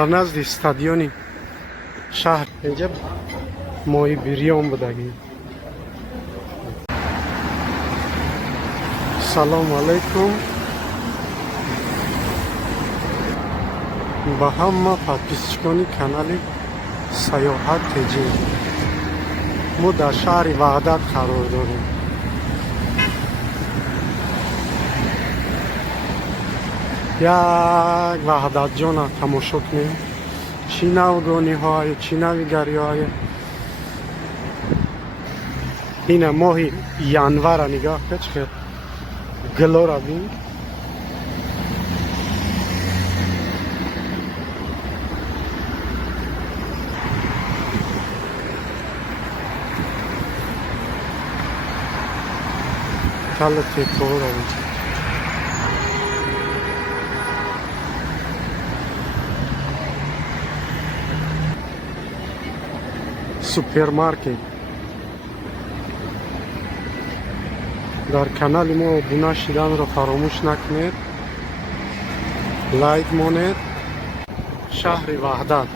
در نزد استادیون شهر. اینجا ماهی بریان بودگی. سلام علیکم با همه پادپیسچکانی کانال سیاحت تیجی. ما در شهر وحدت قرار داریم. یک وحدت جان تماشا کنیم. چی نوگانی های، چی نویگری های. این ماه ینور نگاه کچ که گلو را بین. کلتی تو را بین. سوپرمارکت. در کانال ما ابونه شدن را فراموش نکنید. لایک مانید. شهر وحدت.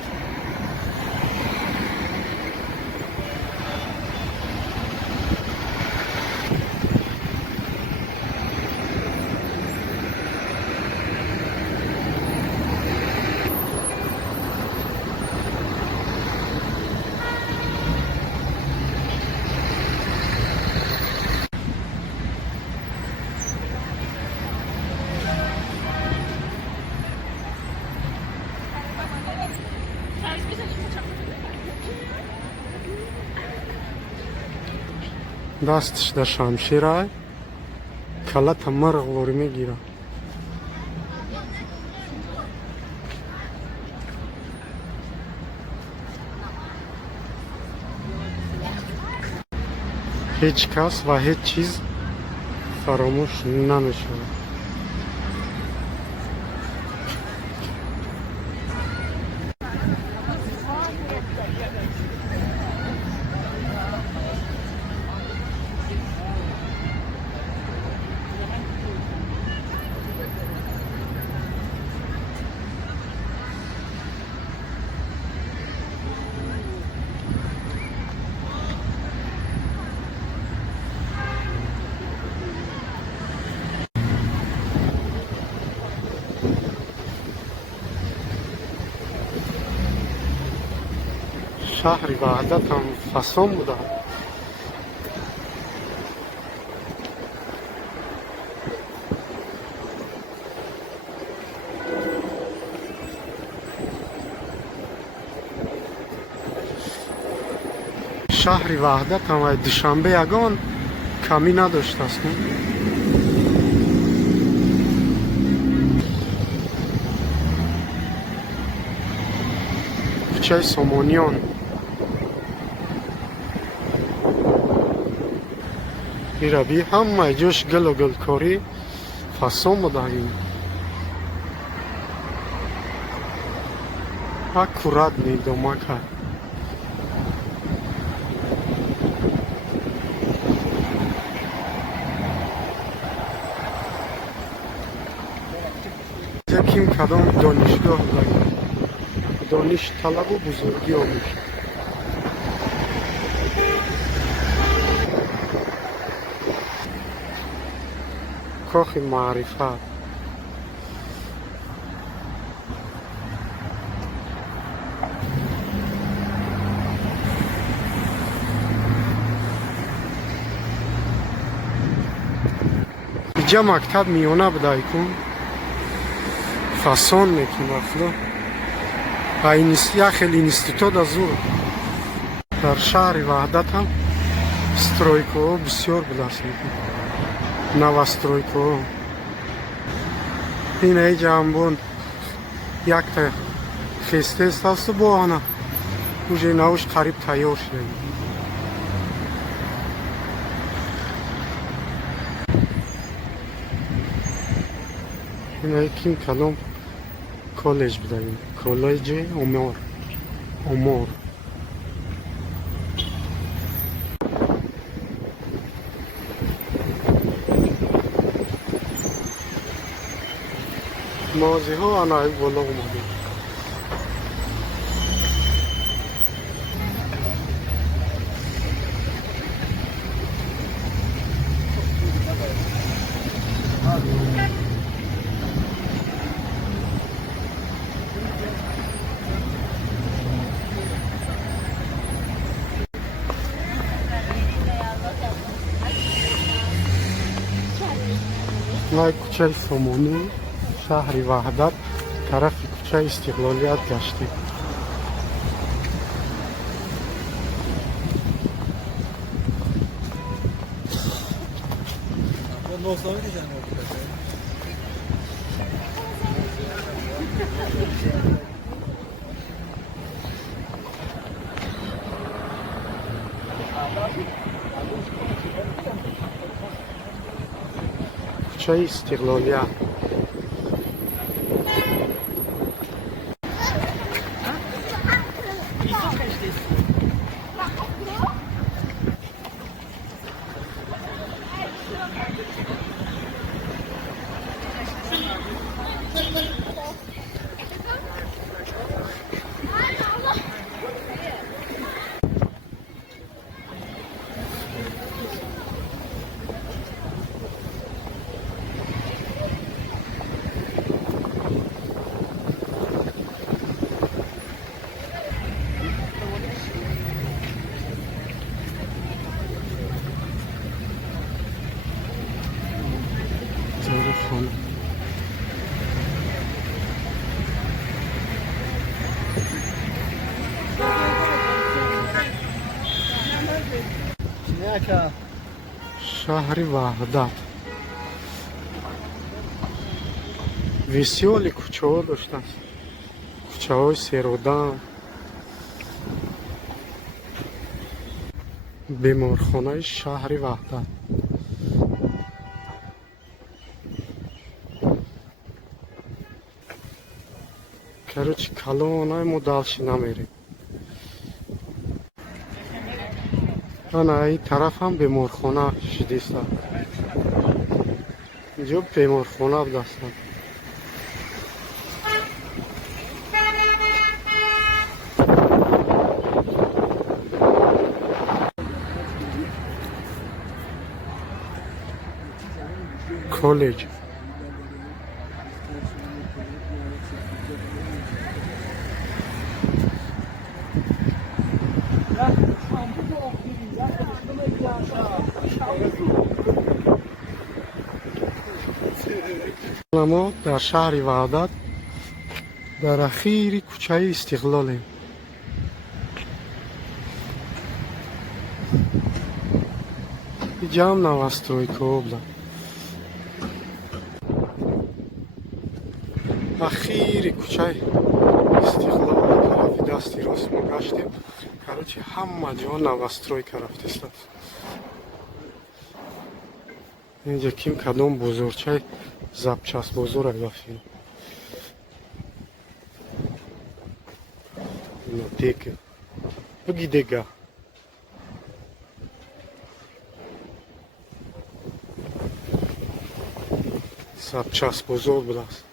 دستش در شمشیر کلت مرغ وار میگیره. هیچ کس و هیچ چیز فراموش نمیشه. شهر وحدت هم فسان بوده. شهر وحدت هم دوشنبه یگان کمی نداشته است. کوچه سامانیان. ربی همه جوش گل و گلکاری فسان بودگیم. اکورات نیدومه کرد. یکیم کدام دانشگاه بودگیم. دانش طلب و بزرگی آموز. کاخ معرفت. اینجا مکتب میانه بوده کن. فسان میکنم افلا. یک خیلی اینستیتوت از او در شهر وحدت هم سترویکو بسیار بلست میکنم. نوسترویکو. این ایجا هم بود یک تا خسته است با آنها اوجه نوش قریب تیار شده. این ایکیم کلام کالج بدهیم. کالج امور. مازی ها آنها بالا اومده. кӯчаи сомонӣ шаҳри ваҳдат тарафи кӯчаи истиқлолият гаштем. кӯчаи истиқлолият. Телефон. шаҳри ваҳдат висёли кӯчаҳо доштааст. кӯчаҳои серодам, беморхонаи шаҳри ваҳдат. короче калонаи мо далши намерем. ана ин тараф ҳам беморхона шидиста. инҷо беморхона будааста. коллеҷ. мо дар шаҳри ваҳдат дар ахири кӯчаи истиқлолем. ҷам новостройкаҳо буда. ахири кӯчаи истиқлол тарафи дасти рост мо гаштем. короче ҳама ҷо новостройка рафтааст. инҷа ким кадом бозорчаи запчаст бозор рафтем. дека буги дека запчаст бозор будааст.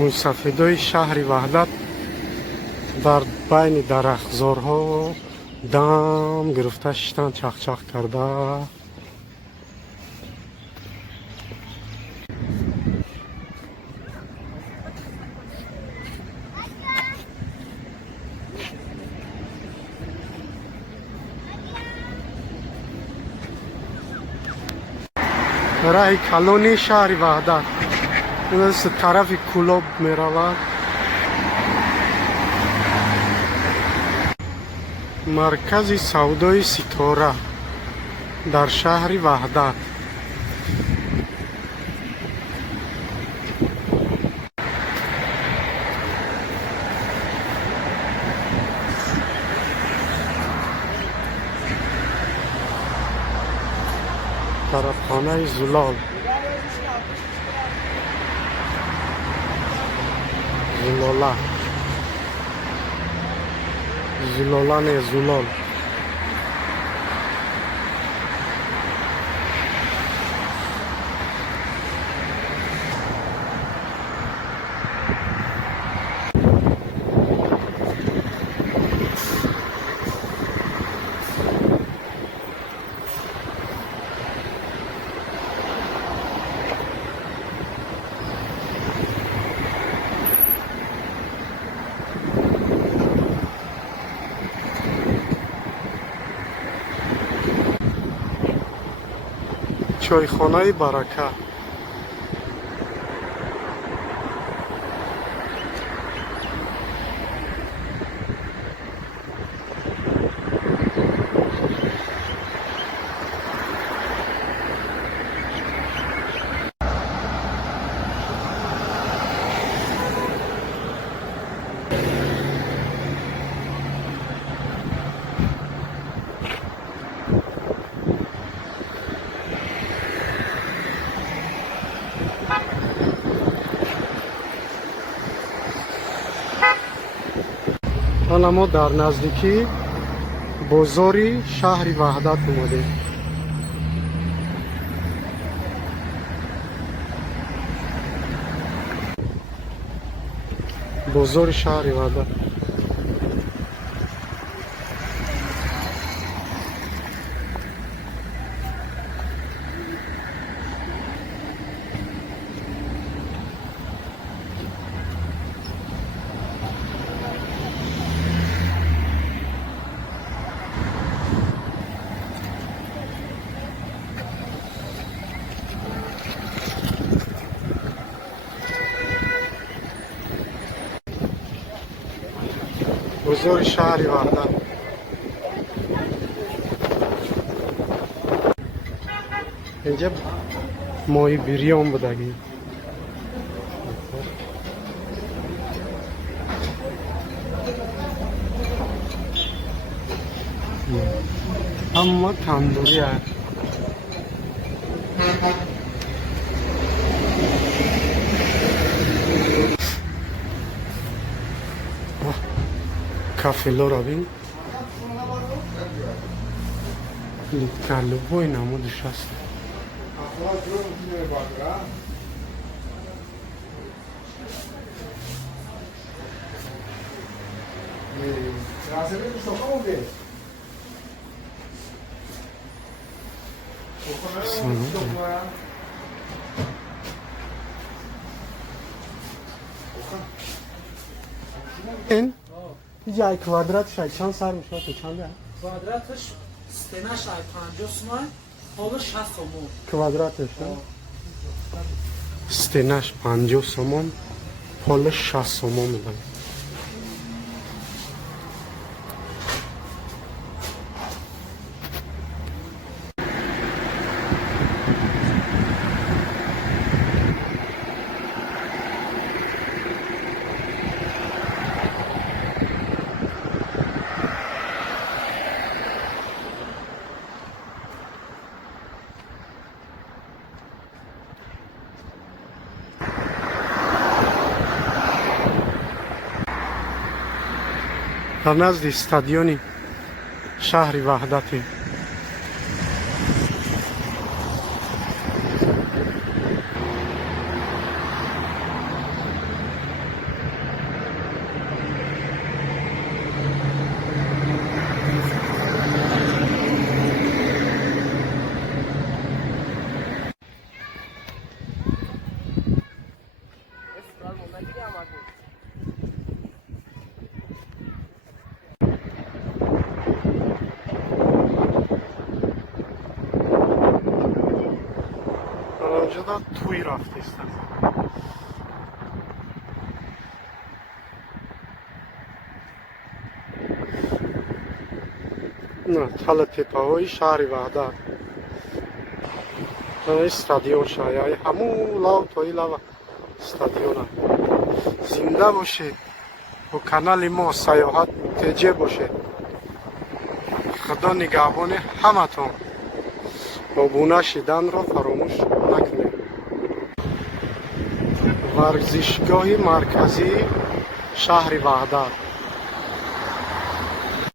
мусафидои шаҳри ваҳдат дар байни дарахтзорҳо дам гирифта шиштан чахчах карда. раҳи калони шаҳри ваҳдат тарафи кӯлоб меравад. маркази савдои ситора дар шаҳри ваҳдат. тарабхонаи зулол. зулола. зулола не зулол. чойхонаи барака. ҳана мо дар наздикии бозори шаҳри ваҳдат омадем. бозори шаҳри ваҳдат. бозори шаҳри ваҳдат. инҷа моҳи бирён будагӣ. ҳама тандурӣ аст. кафелора бин литкалубои намудаш аст. جای کوادراتش چند سر میشه تو چنده؟ کوادراتش ستنش 50 سومن، پولش 60 سومن. کوادراتش ستنش 50 سومن، پولش 60 سومن میدن. дар назди стадиони шаҳри ваҳдате. онҷода тӯй рафтаистанд. نه تل تپه‌های شهر وحدت این استادیون شاید همون لاو تا این لاو استادیون زنده باشه و کانال ما سیاحت تیجه باشه خدا نگهبان همتون ابونه شدن را فراموش نکنید ورزشگاه مرکزی شهر وحدت